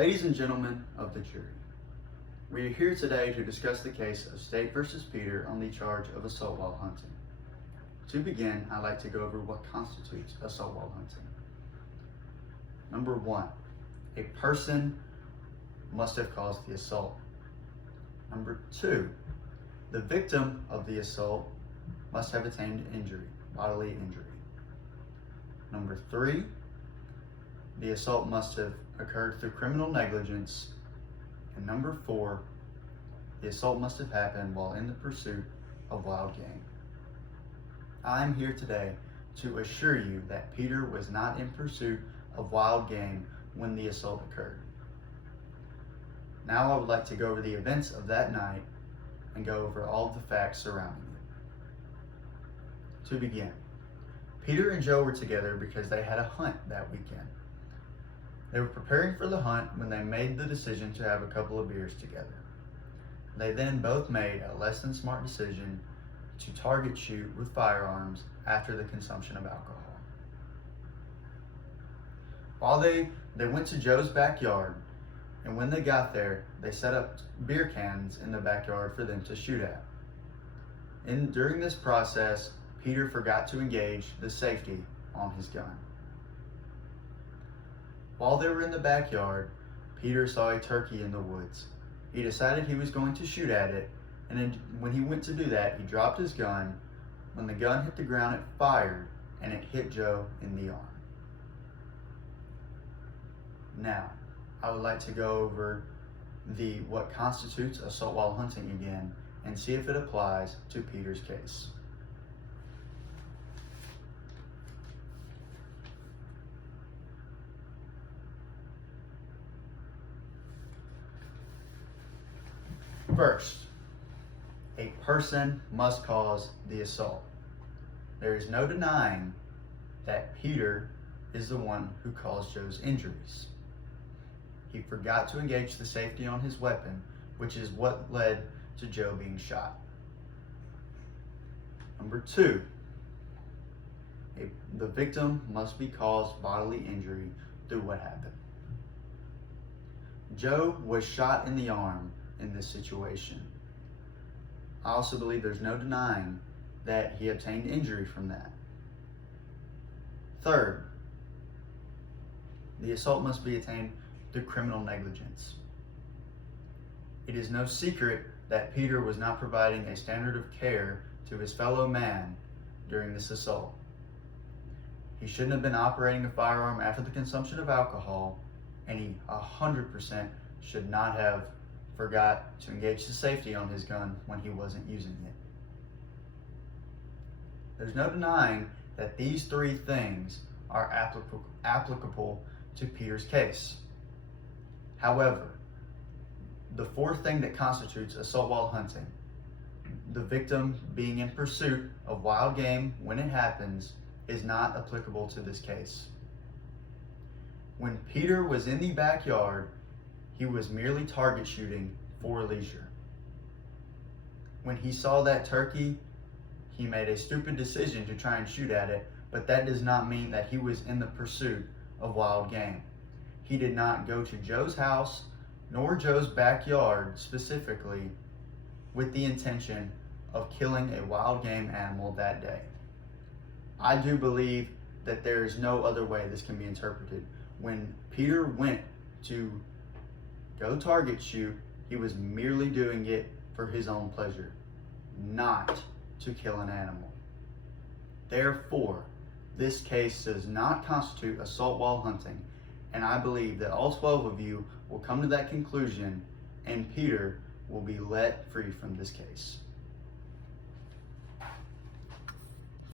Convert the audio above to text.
Ladies and gentlemen of the jury, we are here today to discuss the case of State v. Peter on the charge of assault while hunting. To begin, I'd like to go over what constitutes assault while hunting. Number 1, a person must have caused the assault. Number 2, the victim of the assault must have attained injury, bodily injury. Number 3, the assault must have occurred through criminal negligence. And number 4, the assault must have happened while in the pursuit of wild game. I'm here today to assure you that Peter was not in pursuit of wild game when the assault occurred. Now I would like to go over the events of that night and go over all of the facts surrounding it. To begin, Peter and Joe were together because they had a hunt that weekend. They were preparing for the hunt when they made the decision to have a couple of beers together. They then both made a less than smart decision to target shoot with firearms after the consumption of alcohol. While they went to Joe's backyard, and when they got there, they set up beer cans in the backyard for them to shoot at. During this process, Peter forgot to engage the safety on his gun. While they were in the backyard, Peter saw a turkey in the woods. He decided he was going to shoot at it, and when he went to do that, he dropped his gun. When the gun hit the ground, it fired, and it hit Joe in the arm. Now, I would like to go over what constitutes assault while hunting again and see if it applies to Peter's case. First, a person must cause the assault. There is no denying that Peter is the one who caused Joe's injuries. He forgot to engage the safety on his weapon, which is what led to Joe being shot. Number 2, the victim must be caused bodily injury through what happened. Joe was shot in the arm in this situation. I also believe there's no denying that he obtained injury from that. Third, the assault must be attained through criminal negligence. It is no secret that Peter was not providing a standard of care to his fellow man during this assault. He shouldn't have been operating a firearm after the consumption of alcohol, and he 100% should not have forgot to engage the safety on his gun when he wasn't using it. There's no denying that these 3 things are applicable to Peter's case. However, the 4th thing that constitutes assault while hunting, the victim being in pursuit of wild game when it happens, is not applicable to this case. When Peter was in the backyard, he was merely target shooting for leisure. When he saw that turkey, he made a stupid decision to try and shoot at it, but that does not mean that he was in the pursuit of wild game. He did not go to Joe's house, nor Joe's backyard specifically, with the intention of killing a wild game animal that day. I do believe that there is no other way this can be interpreted. When Peter went to go target shoot, he was merely doing it for his own pleasure, not to kill an animal. Therefore, this case does not constitute assault while hunting, and I believe that all 12 of you will come to that conclusion, and Peter will be let free from this case.